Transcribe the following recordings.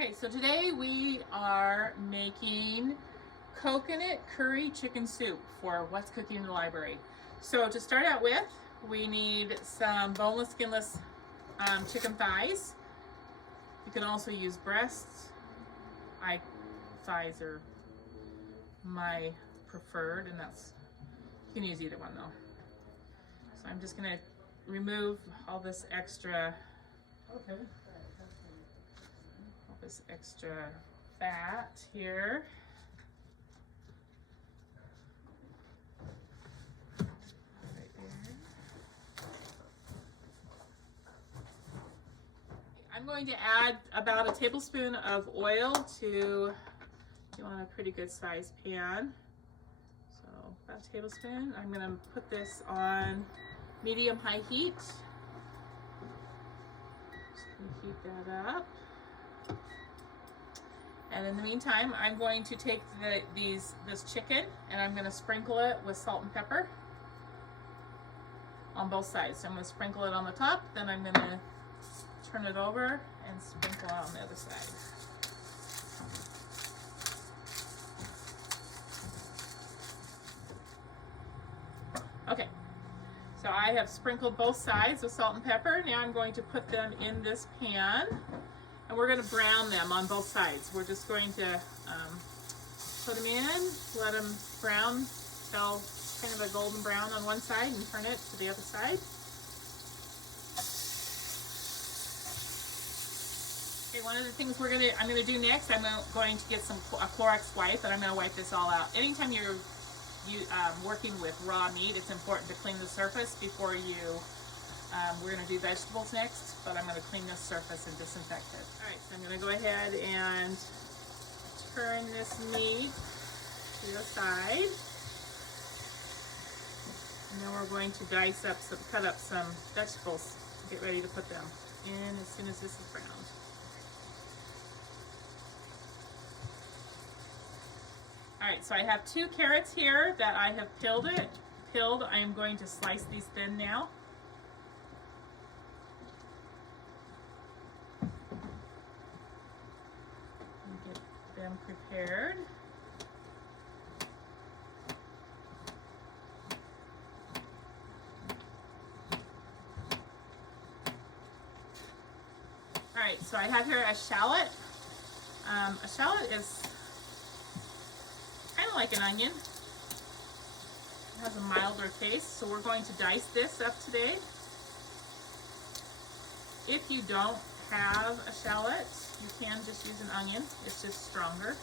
Okay, so today we are making coconut curry chicken soup for What's Cooking in the Library. So to start out with, we need some boneless, skinless chicken thighs. You can also use breasts. Thighs are my preferred, and you can use either one though. So I'm just gonna remove all this extra fat here. Right there. I'm going to add about a tablespoon of oil to, you want a pretty good sized pan. So about a tablespoon. I'm gonna put this on medium-high heat. Just gonna heat that up. And in the meantime, I'm going to take this chicken and I'm going to sprinkle it with salt and pepper on both sides. So I'm going to sprinkle it on the top, then I'm going to turn it over and sprinkle it on the other side. Okay, so I have sprinkled both sides with salt and pepper. Now I'm going to put them in this pan. And we're going to brown them on both sides. We're just going to put them in, let them brown till kind of a golden brown on one side and turn it to the other side. Okay, one of the things I'm going to do next, I'm going to get a Clorox wipe, and I'm going to wipe this all out. Anytime you're working with raw meat, it's important to clean the surface before you. We're going to do vegetables next, but I'm going to clean this surface and disinfect it. All right, so I'm going to go ahead and turn this meat to the side. And then we're going to cut up some vegetables to get ready to put them in as soon as this is browned. All right, so I have 2 carrots here that I have peeled. I am going to slice these thin now. Them prepared. All right, so I have here a shallot. A shallot is kind of like an onion. It has a milder taste, so we're going to dice this up today. If you don't have a shallot, you can just use an onion. It's just stronger.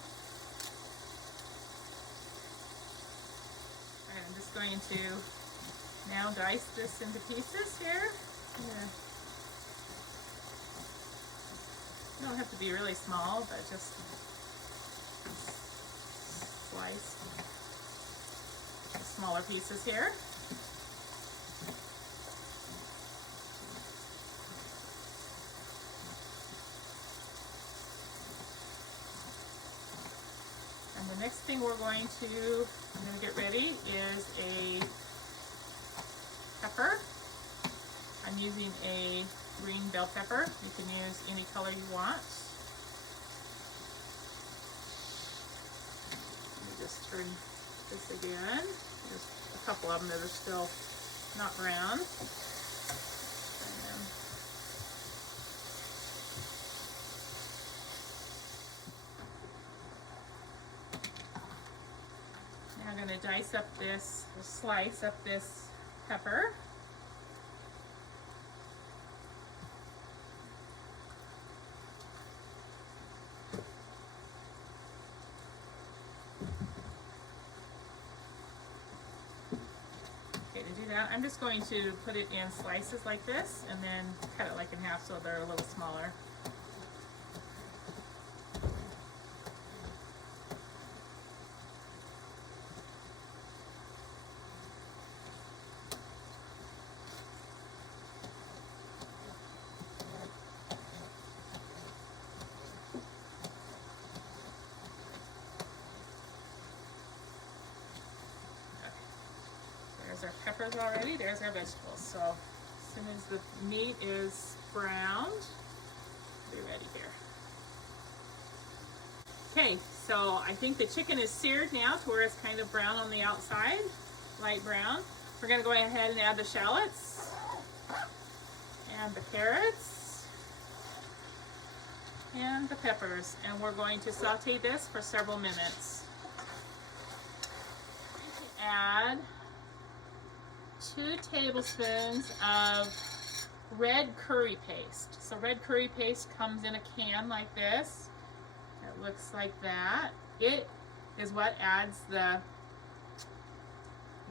And I'm just going to now dice this into pieces here. You don't have to be really small, but just slice smaller pieces here. The next thing I'm going to get ready is a pepper. I'm using a green bell pepper. You can use any color you want. Let me just turn this again. There's a couple of them that are still not brown. I'm going to slice up this pepper. Okay, to do that, I'm just going to put it in slices like this and then cut it like in half so they're a little smaller. There's our peppers already, there's our vegetables. So as soon as the meat is browned, we'll be ready here. Okay, so I think the chicken is seared now to where it's kind of brown on the outside, light brown. We're gonna go ahead and add the shallots and the carrots and the peppers, and we're going to saute this for several minutes. Add 2 tablespoons of red curry paste. So red curry paste comes in a can like this. It looks like that. It is what adds the, I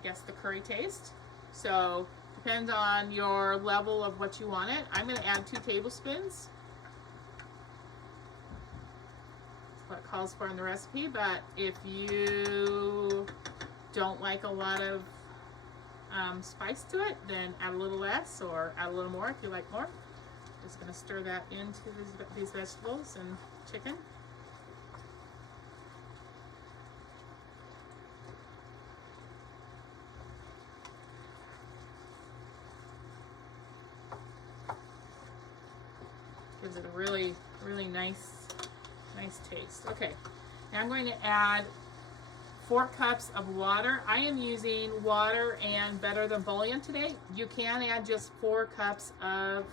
guess, the curry taste. So depends on your level of what you want it. I'm going to add 2 tablespoons. That's what it calls for in the recipe, but if you don't like a lot of spice to it, then add a little less or add a little more if you like more. Just going to stir that into these vegetables and chicken. Gives it a really, really nice taste. Okay, now I'm going to add 4 cups of water. I am using water and Better Than Bouillon today. You can add just 4 cups of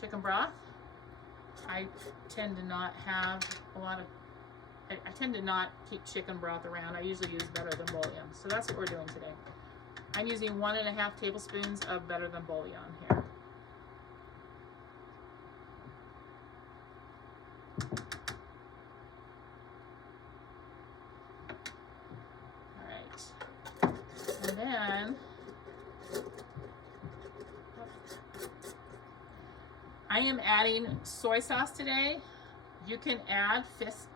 chicken broth. I tend to not have a lot of, I tend to not keep chicken broth around. I usually use Better Than Bouillon. So that's what we're doing today. I'm using 1.5 tablespoons of Better Than Bouillon here. And then I am adding soy sauce today. You can add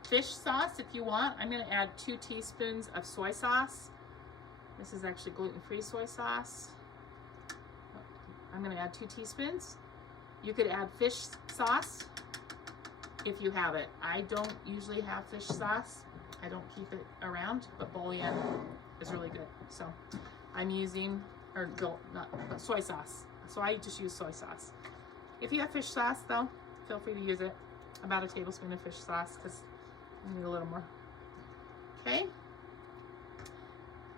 fish sauce if you want. I'm going to add 2 teaspoons of soy sauce. This is actually gluten-free soy sauce. I'm going to add 2 teaspoons. You could add fish sauce if you have it. I don't usually have fish sauce. I don't keep it around, but bouillon is really good. So I'm using, not soy sauce. So I just use soy sauce. If you have fish sauce though, feel free to use it. About a tablespoon of fish sauce because you need a little more. Okay.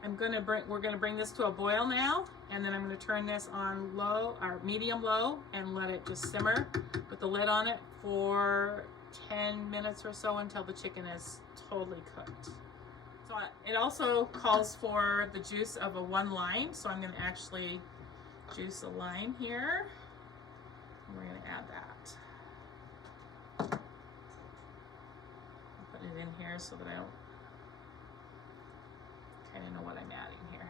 We're gonna bring this to a boil now, and then I'm gonna turn this on low or medium low and let it just simmer with the lid on it for 10 minutes or so until the chicken is totally cooked. So it also calls for the juice of 1 lime, so I'm going to actually juice a lime here. And we're going to add that. I'm putting it in here so that I don't kind of know what I'm adding here.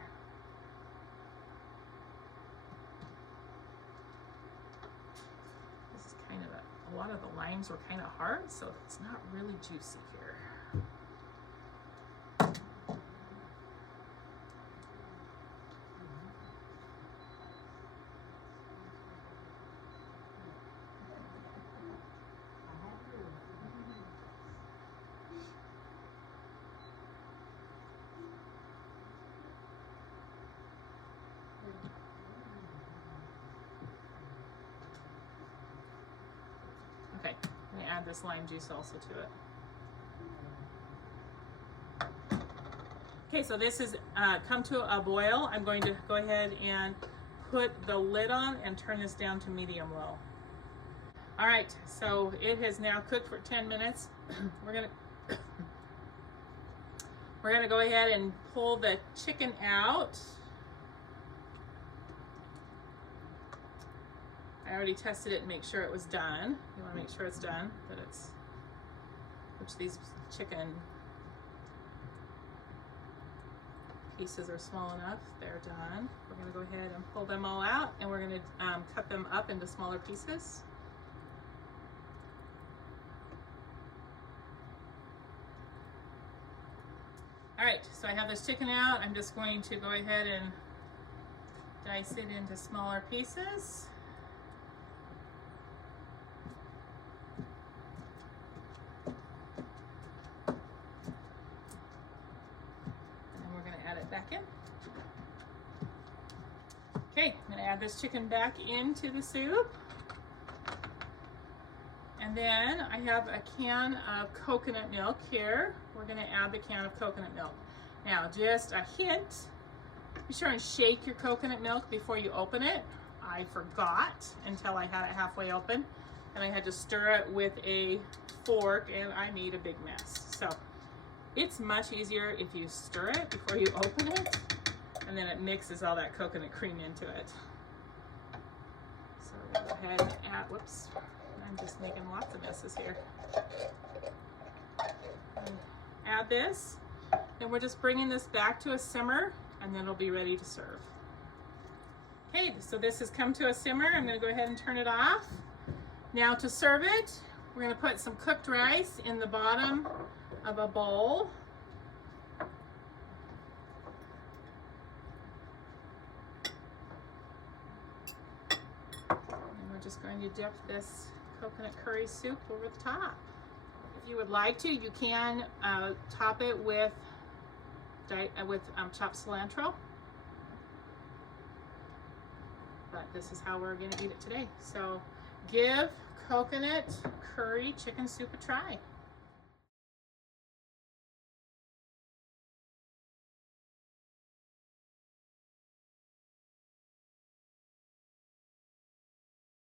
This is kind of a lot of the limes were kind of hard, so it's not really juicy here. Okay, I'm going to add this lime juice also to it. Okay, so this has come to a boil. I'm going to go ahead and put the lid on and turn this down to medium low. All right, so it has now cooked for 10 minutes. We're gonna go ahead and pull the chicken out. I already tested it and make sure it was done. You want to make sure it's done, that it's, which these chicken pieces are small enough. They're done. We're going to go ahead and pull them all out, and we're going to cut them up into smaller pieces. All right, so I have this chicken out. I'm just going to go ahead and dice it into smaller pieces. Back in. Okay, I'm going to add this chicken back into the soup. And And then I have a can of coconut milk here. We're gonna add the can of coconut milk. Now, just a hint, be sure and shake your coconut milk before you open it. I forgot until I had it halfway open, and I had to stir it with a fork, and I made a big mess. So it's much easier if you stir it before you open it, and then it mixes all that coconut cream into it. So we'll go ahead and add, whoops, I'm just making lots of messes here. And add this, and we're just bringing this back to a simmer, and then it'll be ready to serve. Okay, so this has come to a simmer. I'm gonna go ahead and turn it off. Now to serve it, we're gonna put some cooked rice in the bottom of a bowl. And we're just going to dip this coconut curry soup over the top. If you would like to, you can top it with chopped cilantro. But this is how we're going to eat it today. So give coconut curry chicken soup a try.